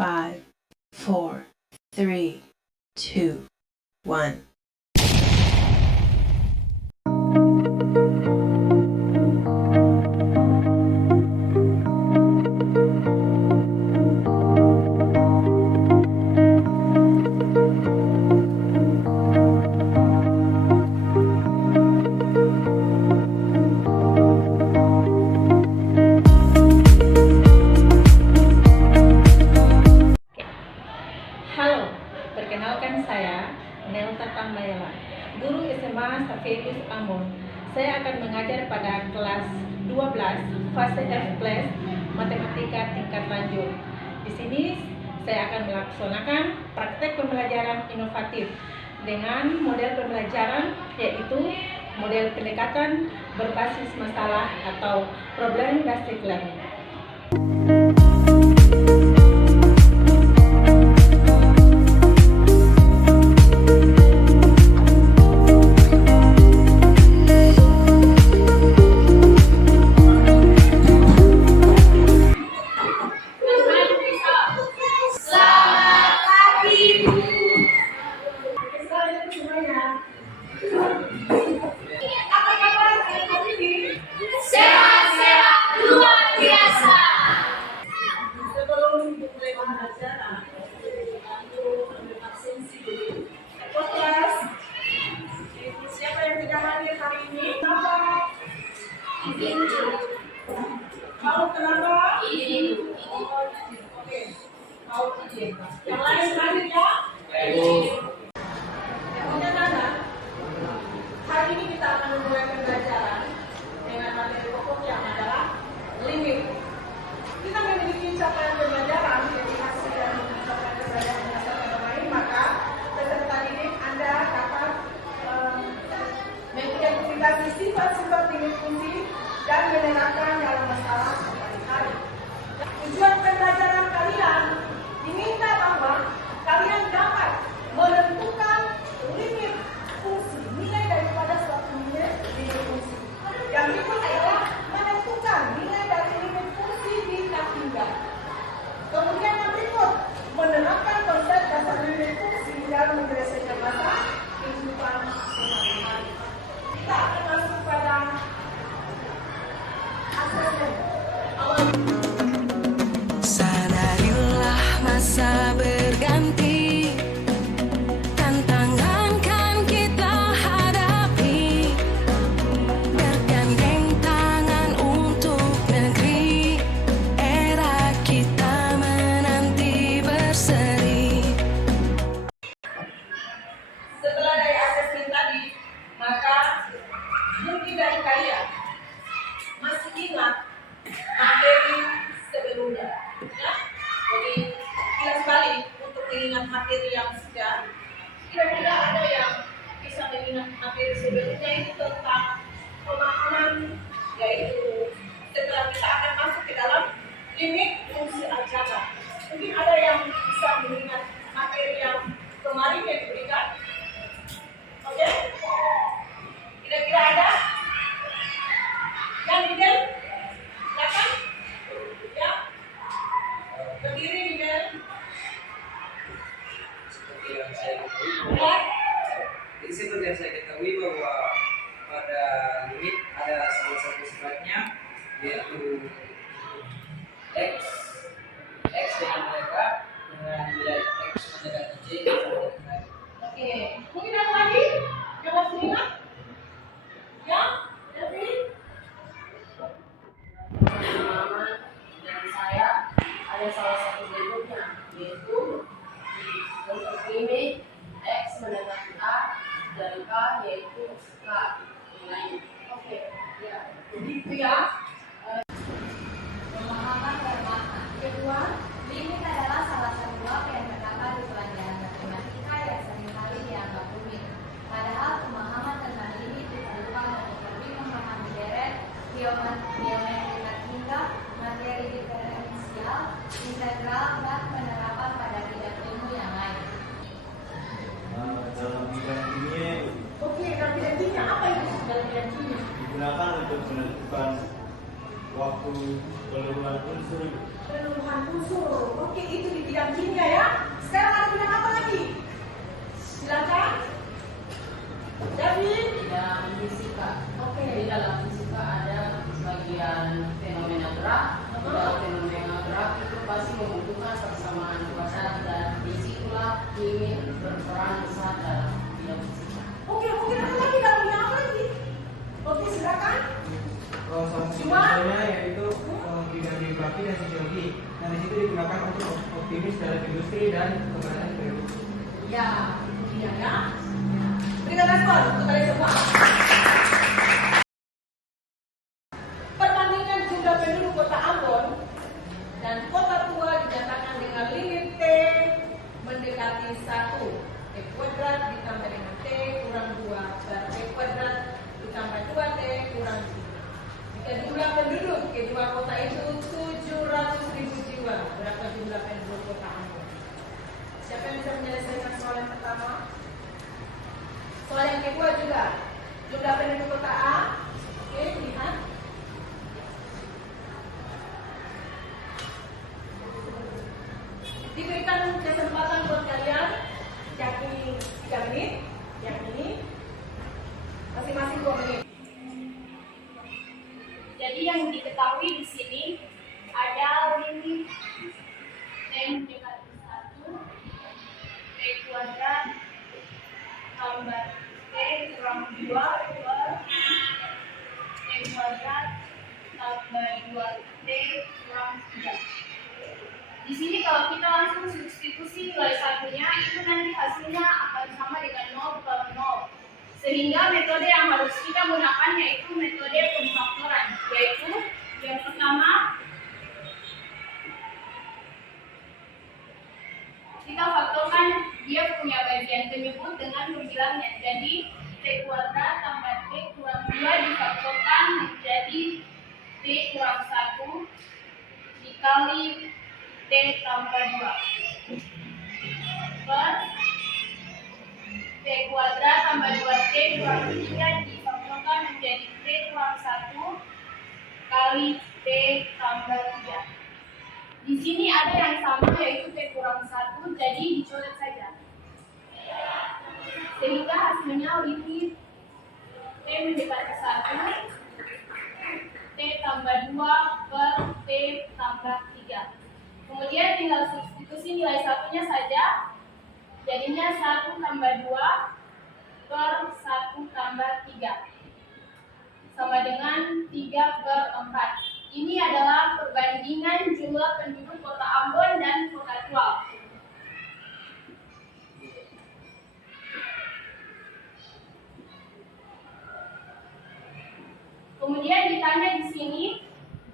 5, 4, 3, 2, 1. Halo, perkenalkan saya Nelta Tambayala, guru SMA Saverius Ambon. Saya akan mengajar pada kelas 12 fase F+ matematika tingkat lanjut. Di sini saya akan melaksanakan praktek pembelajaran inovatif dengan model pembelajaran yaitu model pendekatan berbasis masalah atau problem based learning. Sehat-sehat luar biasa. Sebelum dimulai pembelajaran, aku ambil absensi dulu. Kelas, siapa yang tidak hadir hari ini? Kenapa? Mau kenapa? Oke, mau izin. Yang lain hadir ya? Hari ini kita akan memulai pembelajaran dengan materi pokok yang adalah limit. Kita memiliki capaian pembelajaran yang dihasil dari mencapai kesadaran berdasarkan domain, maka peserta didik Anda dapat mengidentifikasi sifat-sifat limit fungsi dan menerapkan dalam masalah sehari-hari. Tujuan pembelajaran kalian diminta bahwa kalian dapat menentukan limit fungsi, nilai daripada suatu limit fungsi. Yang berikut adalah menentukan nilai dari limit fungsi di tinggal. Kemudian yang berikut menerapkan konsep dasar limit fungsi dalam menyelesaikan masalah kehidupan sehari-hari. Kita akan masuk pada asesmen awal. Sadarilah masa berganti, tantangan kan kita hadapi, bergandeng tangan untuk negeri, era kita menanti berseri. Setelah dari asesmen tadi, maka mungkin dari kalian masih ingat materi sebelumnya, ya? Jadi kilas balik untuk mengingat materi yang sudah. Kira-kira ada yang bisa mengingat materi sebelumnya itu tentang pemahaman, yaitu setelah kita akan masuk ke dalam limit fungsi aljabar. Mungkin ada yang bisa mengingat materi yang kemarin yang diberikan. Oke? Kira-kira ada? Yang Miguel? Silakan? Ya? Berdiri Miguel. Seperti yang saya ketahui bahwa pada limit ada salah satu sifatnya yaitu x dengan mereka dengan nilai x mendekati c sampai dengan. Oke. Mungkin ada lagi? Yang masih ingat? Ya? David? Pengalaman dari saya ada salah satu bentuknya, yaitu bentuk limit x mendekati a dari k yaitu k nilainya. Oke. Ya. Begitu ya. Pemahaman permata. Kedua, limit adalah salah satu bab yang terdapat di pelajaran matematika yang seringkali dianggap rumit. Padahal pemahaman tentang limit diperlukan untuk lebih memahami deret, geometri hingga materi diferensial, integral, dan penerapan pada bidang ilmu yang lain. Dalam bidang kimia Oke, dan bidang kimia apa itu dalam bidang kimia? digunakan untuk menentukan waktu keluaran unsur Penuhan unsur. Oke, itu di bidang kimia ya. Sekarang ada bidang apa lagi? Silakan. David. Bidang fisika. Oke. Jadi dalam fisika ada bagian fenomena gerak. Dalam fenomena gerak itu pasti membutuhkan persamaan kuasa dan disitulah ingin berperan besar dalam bidang fisika. Oke, mungkin ada lagi dalam bidang apa lagi? Oke, silakan. Kalau sama Cuma- saya yaitu bidang geografi dan sosiologi. Nah, di situ digunakan untuk optimis dalam industri dan pengembangan produksi. Ya, itu dia ya. Berikan respon untuk kalian semua. Perbandingan jumlah penduduk kota Ambon dan kota tua dinyatakan dengan limit T mendekati 1. T kuadrat ditambah dengan T kurang 2 dan T kuadrat ditambah 2T kurang 3. Jika jumlah penduduk kedua kota itu 700.000 jiwa, berapa jumlah penduduk kota Ambon? Siapa yang bisa menyelesaikan soal yang pertama? Soal yang kedua juga. Jumlah penduduk kota A. Oke, lihat. Diberikan kesempatan buat kalian, yakni 3 menit, yakni masing-masing 2 menit. Jadi yang diketahui di sini ada limit T mendekati 1, T kuadrat tambah T kurang 2 per T kuadrat tambah 2T kurang 3. Di sini kalau kita langsung substitusi nilai satunya, itu nanti hasilnya akan sama dengan 0 per 0. Sehingga metode yang harus kita gunakan yaitu metode pemfaktoran, yaitu yang pertama kita faktorkan dia punya bagian penyebut dengan berbilangnya. Jadi T kuadrat tambah T kurang 2 difaktorkan menjadi T kurang 1 dikali T tambah 2 per T kuadrat tambah 2T kurang 3 difaktorkan menjadi T kurang 1 kali T tambah 3. Di sini ada yang sama yaitu T kurang 1, jadi dicoret saja. Sehingga hasilnya limit T mendekati 1, T tambah 2 per T tambah 3. Kemudian tinggal substitusi nilai satunya saja. Jadinya 1 tambah 2 per 1 tambah 3 sama dengan 3 per 4. Ini adalah perbandingan jumlah penduduk kota Ambon dan kota tua. Kemudian ditanya di sini,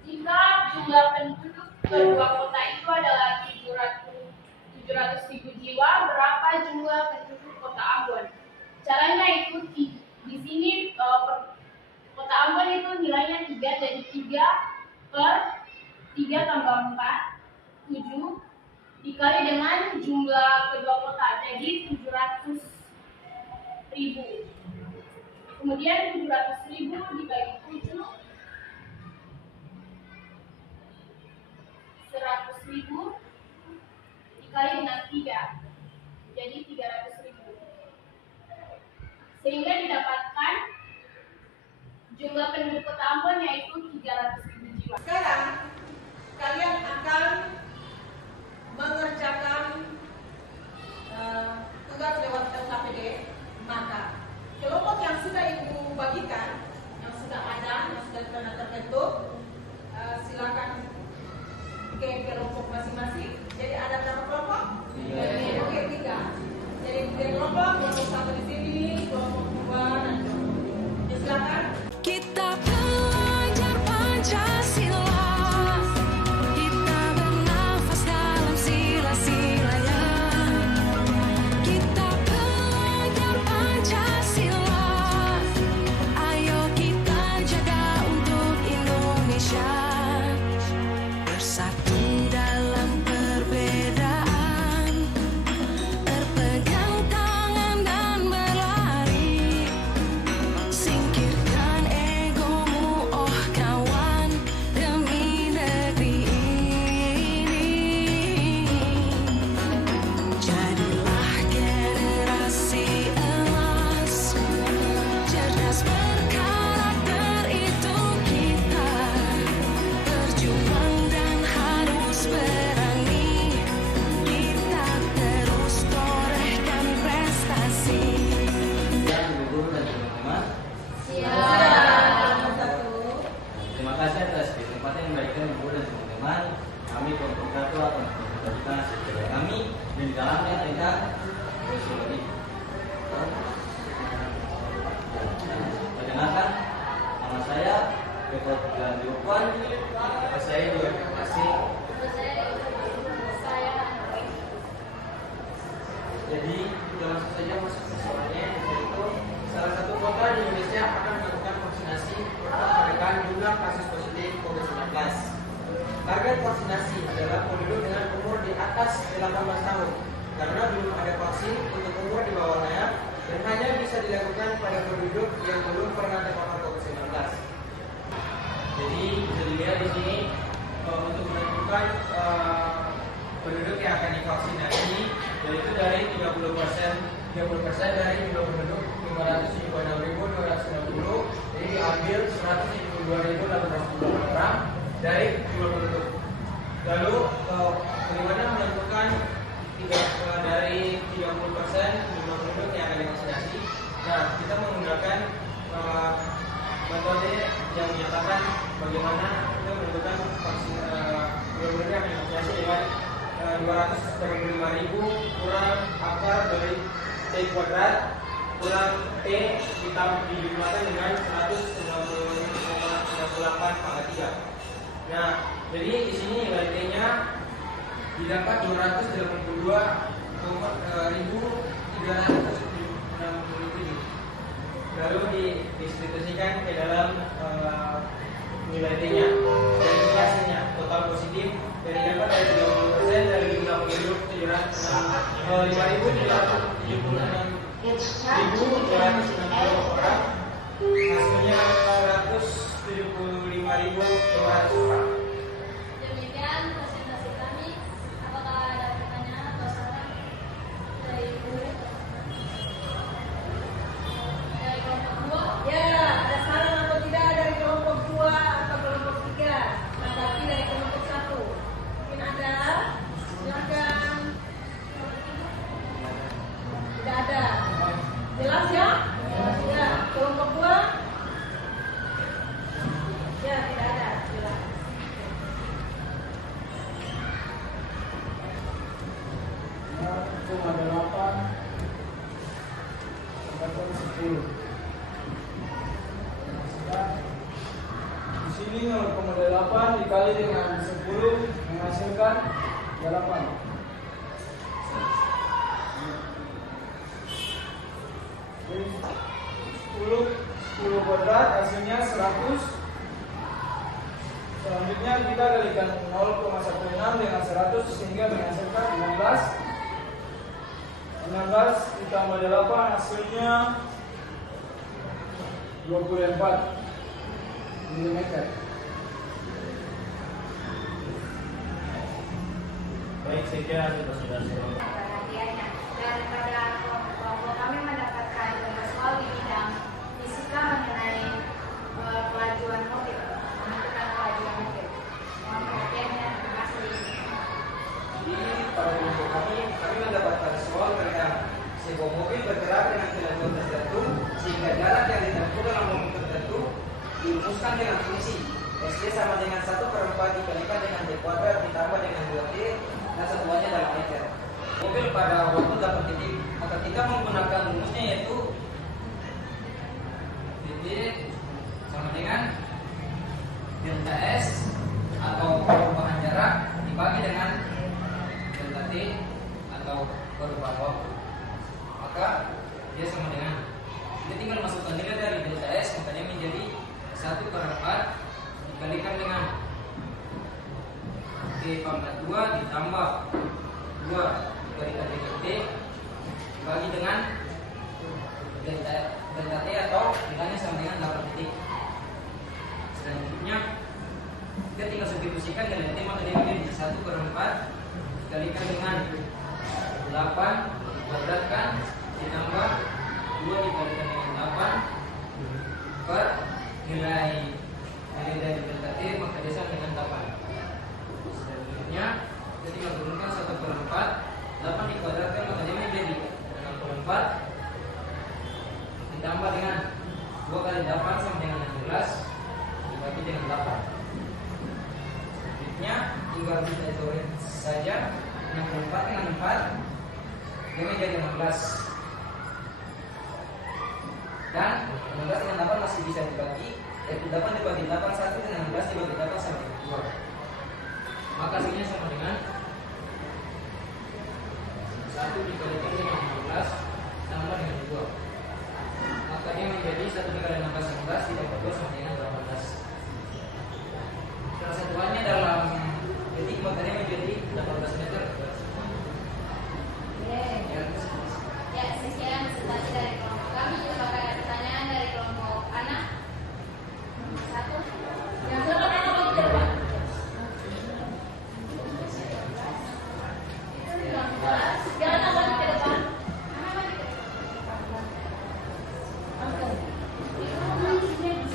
jika jumlah penduduk kedua kota itu adalah 700.000 jiwa, berapa jumlah penduduk kota Ambon? Caranya itu di sini kota Ambon itu nilainya 3, jadi 3 per 3 tambah 4, 7 dikali dengan jumlah kedua kota, jadi 700.000. Kemudian 700.000 dibagi 7, 100.000 dikali dengan 3, jadi 300.000. Sehingga didapatkan jumlah penduduk kota Ambon yaitu 300.000 jiwa. Sekarang kalian akan mengerjakan tugas lewat LKPD. Maka kelompok yang sudah ibu bagikan, yang sudah ada, yang sudah pernah terbentuk, silakan ke kelompok masing-masing. Jadi ada berapa kelompok? Oke, 3. Jadi 3 kelompok, kelompok 1 di sini, kelompok 2 dan kelompok 3. Ya, silakan. Kita belajar Pancasila, kita bernafas dalam sila-sila. kami dan di dalamnya ada sosiologi. Perkenalkan, nama saya Dapat Dilakukan. Saya juga masih. Jadi kita langsung saja masuk ke soalnya, yaitu salah satu kota di Indonesia akan melakukan vaksinasi untuk menekan jumlah kasus positif COVID-19. Target vaksinasi adalah penduduk dengan umur di atas 18 tahun karena belum ada vaksin untuk umur di bawahnya dan hanya bisa dilakukan pada penduduk yang belum pernah terpapar COVID-19. Jadi bisa dilihat di sini untuk menentukan penduduk yang akan divaksinasi, yaitu dari 30% dari jumlah penduduk 576.260, jadi diambil 172.810 orang dari jumlah penduduk. Lalu bagaimana menentukan dari 30% jumlah penduduk yang akan divaksinasi? Nah, kita menggunakan metode yang menyatakan bagaimana kita menentukan penduduk yang divaksinasi dengan 285.000 kurang akar dari T kuadrat kurang T dijumlahkan dengan 198,3. Nah, jadi di sini nilai T-nya didapat 284.367. Lalu didistribusikan ke dalam nilai T-nya dan hasilnya total positif dari dapat dari 30% dari jumlah penduduk 5.276.260 orang, hasilnya 575.200 orang. Demikian presentasi kami. Apakah ada pertanyaan atau saran dari guru? Dari kelompok 2? Ya, ada saran atau tidak dari kelompok 2 atau kelompok 3, tetapi dari kelompok 1. Mungkin ada? Silakan. Tidak ada. Jelas ya? Ya, kelompok 2? Ya, tidak ada. Jelas. Cuma 8 atau 10. Di sini 0,8 dikali dengan 10 menghasilkan 8. Jadi 10 kuadrat hasilnya 100. Selanjutnya kita kalikan 0,16 dengan 100 sehingga menghasilkan 16. 16 ditambah 8 hasilnya 24 mm. Baik, saya kira sudah selesai. Perhatiannya. Dan pada kelompok kami mendapatkan soal di bidang fisika mengenai kelajuan mobil, menentukan kelajuan mobil. Mohon perhatiannya. Terima kasih. Jadi pada kelompok kami mendapatkan soal tentang sebuah mobil bergerak dengan kelajuan tertentu sehingga jarak yang ditempuh dalam mobil tertentu dirumuskan dengan fungsi SD sama dengan 1/4 dikalikan dengan D kuadrat ditambah dengan 2T dan satuannya dalam meter. Mobil pada waktu dapat titik, maka kita menggunakan rumusnya yaitu titik sama dengan delta S atau perubahan jarak dibagi dengan delta T atau perubahan waktu. Maka dia sama dengan, kita tinggal masukkan nilai dari delta S, makanya menjadi 1/4 dikalikan dengan T pangkat 2 ditambah 2 dikalikan dengan T dibagi dengan delta T atau nilainya sama dengan 8 titik. Selanjutnya kita tinggal substitusikan nilai T, maka dia menjadi 1/4 dikalikan dengan 8 dikuadratkan ditambah 2 dikalikan dengan 8 per nilai dari delta T, maka dia sama dengan 8. Selanjutnya kita tinggal turunkan 1/4, 8 dikuadratkan maka dia menjadi 64 ditambah dengan 2 kali 8 sama dengan 16 dibagi dengan 8. Selanjutnya tinggal kita coret saja 64 4 dia menjadi 16. Dan 16 dengan 8 masih bisa dibagi, yaitu 8 dibagi 8 1 dengan 16 dibagi 8 sama dengan 2. Maka hasilnya sama dengan 1 dikalikan dengan 16 sama dengan 2. Maka dia menjadi 1 dikali 16 16 ditambah 2 sama dengan 18. Persatuannya dalam detik materinya menjadi 18 meter. Ya, sekian presentasi dari kelompok kami. Juga bakal ada pertanyaan dari kelompok anak. Satu. Yang silakan anak maju ke depan. Jangan anak maju ke depan.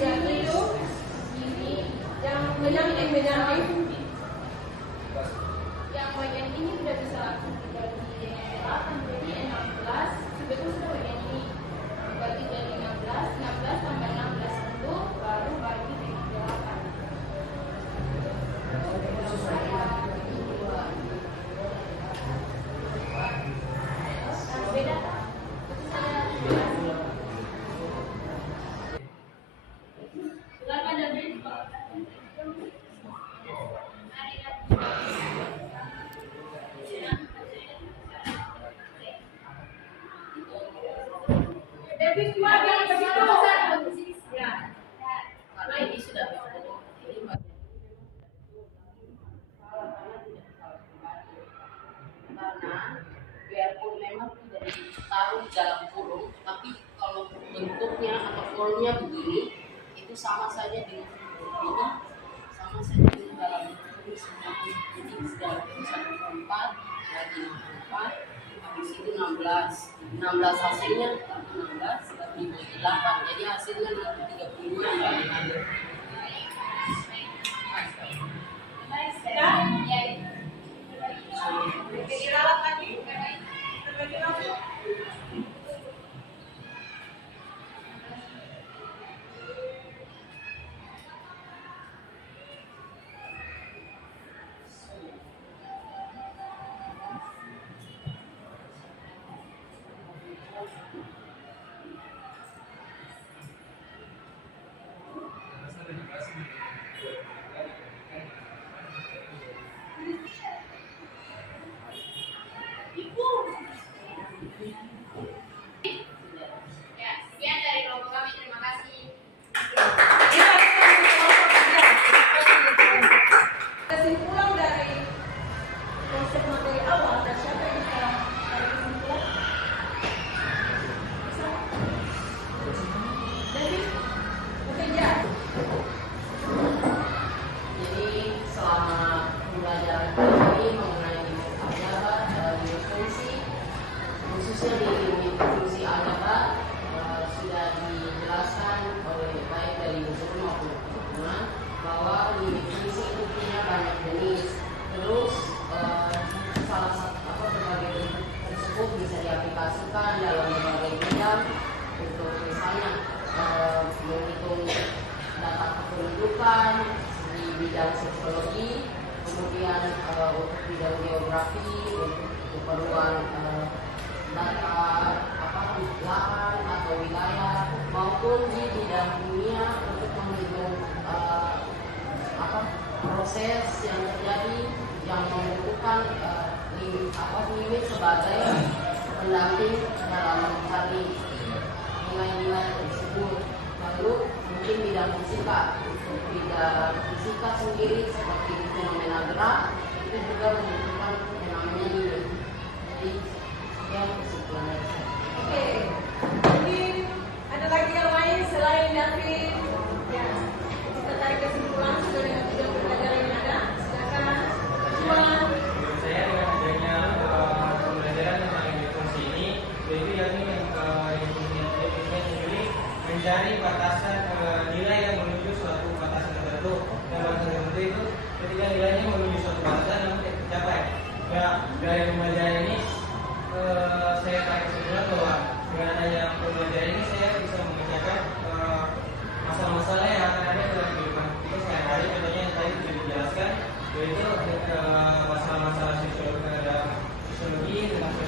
Yang itu, ini, yang bagian ini sudah bisa langsung dibagi menjadi 16. Sebetulnya sudah bagian ini dibagi jadi 16 tambah 16 itu baru bagi dengan 8. Beda. Silakan David. David keluar dari situ. Ya. Karena ini sudah ini karena biarpun memang tidak ditaruh dalam kurung, tapi kalau bentuknya atau formnya begini itu sama saja dengan ini, sama saja dengan dalam kurung seperti ini. Dalam kurung 1/4 lagi 4 habis itu 16 hasilnya 16 bagi 8, jadi hasilnya nanti 35 ya. Diralat lagi, terbagi langsung. Ya, sekian dari kelompok kami. Terima kasih. Kesimpulan dari konsep materi awal, dan siapa yang bisa tarik kesimpulan? Bisa? David, bekerja. Jadi selama pembelajaran kali ini mengenai aljabar dan fungsi, khususnya di unit fungsi aljabar sudah dijelaskan oleh baik dari guru maupun teman bahwa unit fungsi itu punya banyak jenis. Terus salah satu berbagai bentuk tersebut bisa diaplikasikan dalam berbagai bidang, untuk misalnya menghitung data kependudukan di bidang sosiologi, kemudian untuk bidang geografi untuk keperluan data lahan atau wilayah, maupun di bidang kimia untuk menghitung proses yang terjadi yang membutuhkan limit sebagai pendamping dalam mencari nilai-nilai tersebut. Lalu mungkin bidang fisika, untuk bidang fisika sendiri seperti fenomena gerak itu juga membutuhkan yang namanya nilai. Jadi yang kesimpulan dari saya. Oke, mungkin ada lagi yang lain selain David? Ya, kita tarik kesimpulan sesuai dengan tujuan pembelajaran yang ada. Silakan. Juan. Saya dengan adanya pembelajaran tentang unit fungsi ini, yaitu yakni yang sendiri mencari batasan nilai yang menuju suatu batasan tertentu. Dan batasan tertentu itu ketika nilainya menuju suatu batasan namun tidak tercapai. Ya, dari pembelajaran ini saya tarik kesimpulan bahwa dengan adanya pembelajaran ini saya bisa memecahkan masalah-masalah yang akan ada dalam kehidupan kita sehari-hari. Contohnya yang tadi sudah dijelaskan, yaitu masalah-masalah sosiologi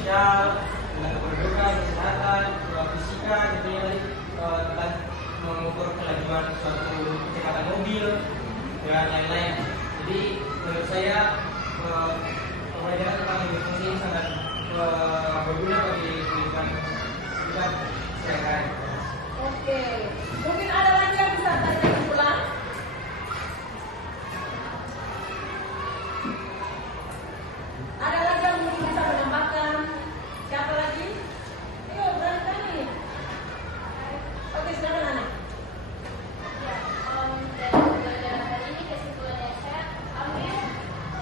sosial, tenaga kependudukan, kesehatan, fisika, gitu ya tadi tentang mengukur kelajuan suatu kecepatan mobil dan lain-lain. Jadi menurut saya pembelajaran tentang industri ini sangat berguna bagi kehidupan kita sehari-hari. Oke, mungkin ada lagi yang bisa saya kesimpulan? Ada lagi yang mungkin bisa menambahkan? Siapa lagi? Ayo, berani-berani. Oke, silakan Ana. Ya, dari pembelajaran hari ini kesimpulan yang saya ambil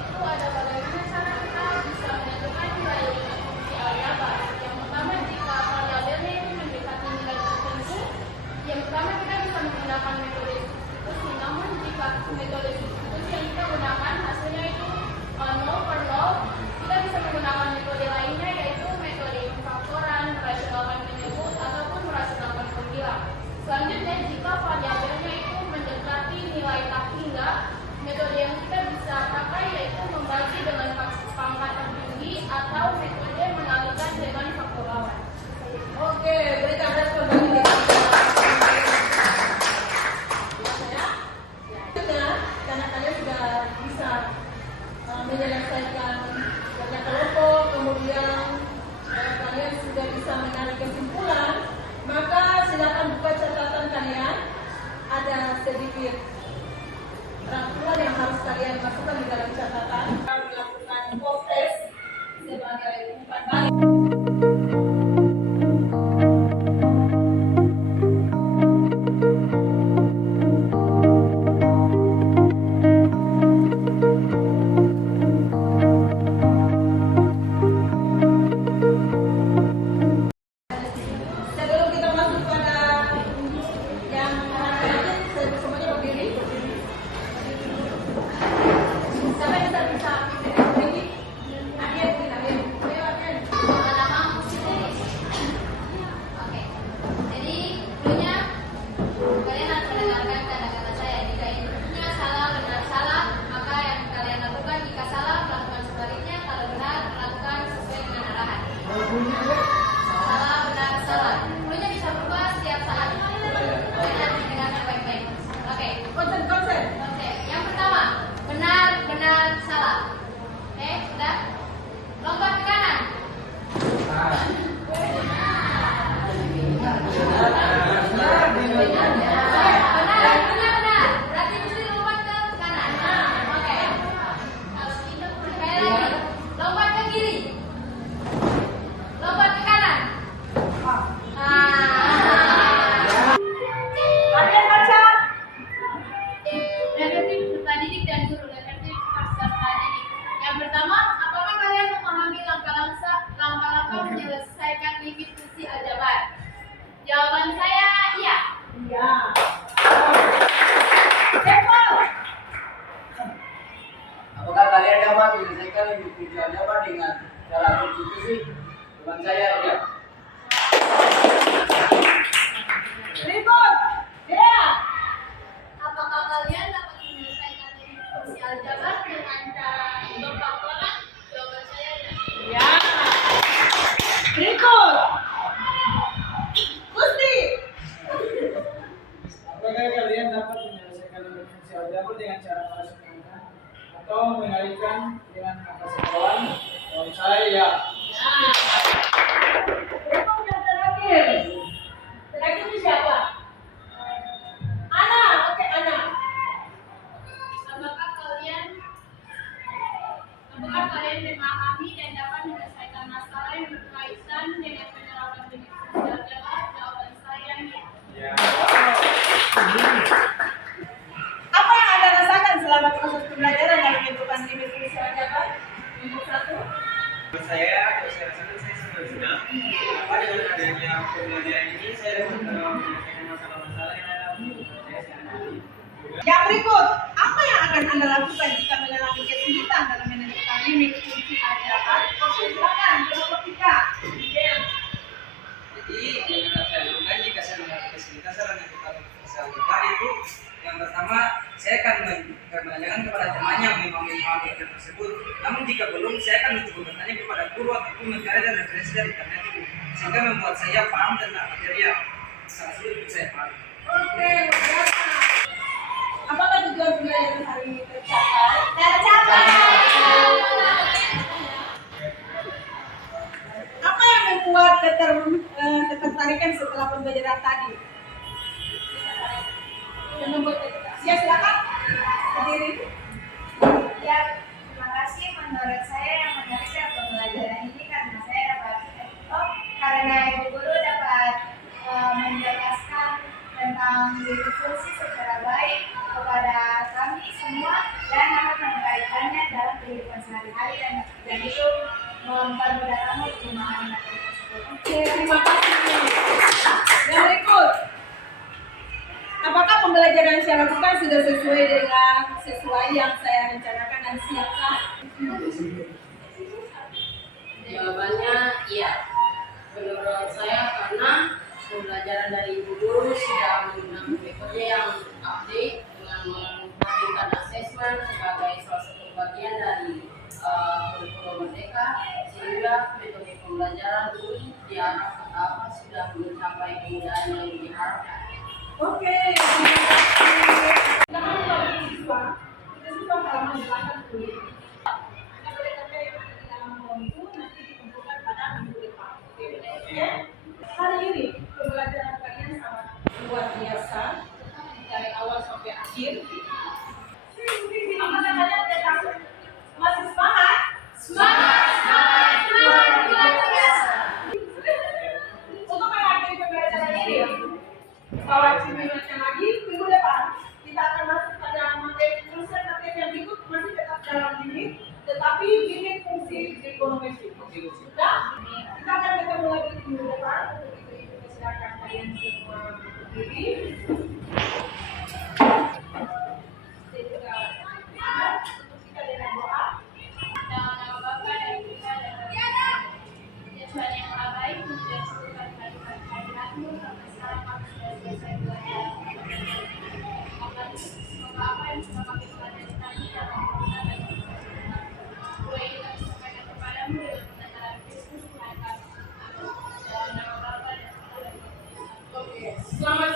itu ada bagaimana cara kita bisa menentukan nilai fungsi aljabar. Yang pertama, jika variabelnya itu mendekati nilai tertentu, yang pertama kita bisa menggunakan metode substitusi. Namun jika metode substitusi yang kita gunakan hasilnya itu 0/0, kita bisa menggunakan metode lainnya yaitu metode pemfaktoran, merasionalkan menyebut ataupun merasionalkan penghilang. Selanjutnya, jika variabelnya itu mendekati nilai tak hingga, metode yang kita bisa pakai yaitu membagi dengan pangkat tertinggi atau metode mengalihkan dengan faktor lawan. Oke, berikan respon dari kita. Sudah, karena kalian sudah bisa menyelesaikan banyak kelompok, kemudian kalian sudah bisa menarik kesimpulan, maka silakan buka catatan kalian. Ada sedikit rangkuman yang harus kalian masukkan di dalam catatan. Melakukan post test sebagai umpan balik. Sebelum kita masuk pada yang terakhir, semuanya berdiri. Siapa yang bisa berdiri? Akhir. Ayo, Akhir. Nama sendiri. Oke. Jadi dulunya kalian harus mendengarkan kata-kata saya. Jika inputnya salah, benar salah, maka yang kalian lakukan jika salah melakukan sebaliknya, kalau benar melakukan sesuai dengan arahan. Salah, benar, salah. Dulunya bisa berubah setiap saat. Kalian mendengarkan baik-baik. Oke. Konsen. Oke. Yang pertama, benar, salah. Oke, sudah. Lompat ke kanan. Benar. Berarti mesti lompat ke kanan. Oke. Sekali lagi. Lompat ke kiri. Lompat ke kanan. Kalian baca. Negatif bertadidik dan guru negatif peserta didik. Yang pertama, apakah kalian memahami langkah-langkah menyelesaikan limit fungsi aljabar? Jawaban saya iya. Iya. Sepol. Apakah kalian dapat menyelesaikan limit fungsi aljabar dengan cara substitusi? Jawaban saya ya. Ribut. Ya. Apakah kalian dapat menyelesaikan limit fungsi aljabar dengan cara pemfaktoran? Jawaban saya iya. Ya. Berikut. Gusti. Apakah kalian dapat menyelesaikan limit fungsi aljabar dengan cara memasukkan angka atau mengalihkan dengan angka sekawan? Jawaban saya ya. Berikut yang terakhir. Terakhir itu siapa? Ana. Oke, Ana. Apakah kalian memahami dan dapat menyelesaikan masalah yang berkaitan dengan penerapan limit fungsi aljabar? Jawaban saya iya. Ya. Apa yang Anda rasakan selama proses pembelajaran yang menentukan limit fungsi aljabar? Nomor 1. Saya rasakan saya senang. Apa dengan adanya pembelajaran ini saya dapat menyelesaikan masalah-masalah yang ada di saya sehari-hari. Yang berikut, apa yang akan Anda lakukan jika mengalami kesulitan dalam menentukan limit fungsi aljabar? Silakan, kelompok 3. Jadi yang akan saya lakukan jika saya mengalami kesulitan dalam menentukan fungsi aljabar itu yang pertama saya akan menanyakan kepada teman yang memang memahami hal tersebut. Namun jika belum, saya akan mencoba bertanya kepada guru atau Aku mencari dan referensi dari internet itu, sehingga membuat saya paham tentang material. Salah satu yang saya paham. Oke, luar biasa. Apakah tujuan pembelajaran hari ini tercapai? Apa yang membuat ketertarikan setelah pembelajaran tadi? Yang membuat ya silakan berdiri. Ya, terima kasih. Menurut saya yang menarik dari pembelajaran ini karena saya dapat karena ibu guru dapat menjelaskan tentang diri fungsi secara baik kepada kami semua dan dapat mengkaitkannya dalam kehidupan sehari-hari dan itu mempermudah kami untuk memahami materi tersebut. Oke, terima kasih. Yang berikut, apakah pembelajaran yang saya lakukan sudah sesuai yang saya rencanakan dan siapkan? Jawabannya iya. Menurut saya karena pembelajaran dari ibu guru sudah menggunakan metode yang update dengan memperhatikan asesmen sebagai salah satu bagian dari kurikulum Merdeka, sehingga metode pembelajaran ini diarah ke apa sudah mencapai kemudahan yang diharapkan. Oke, terima kasih. Silakan kalau siswa, siswa halaman belakang tulis. Anda boleh pakai di dalam kolom itu nanti dikumpulkan pada minggu depan. Oke? Hari ini pembelajaran kalian sangat luar biasa dari awal sampai akhir. Apa namanya? Masih semangat? Semangat! Luar biasa. Untuk mengakhiri pembelajaran ini, bahwa simulasi lagi minggu depan kita akan masuk pada materi yang berikut masih tetap dalam limit, tetapi limit fungsi trigonometri. Sudah, kita akan ketemu lagi di minggu depan. Untuk itu silakan kalian semua berdiri. Saya juga untuk kita dengan doa. Dalam nama Bapa dan Putra dan Roh Kudus. Ya Tuhan yang Maha Baik, dan seluruh kalimat hadiratmu sampai sekarang kami sudah selesai belajar. Semoga apa yang sudah kami pelajari tadi dalam Tuhan dan boleh kita sampaikan kepadamu dengan pengajaran Kristus Tuhan kami. Dalam nama Bapa dan Putra dan Roh Kudus. Oke, selamat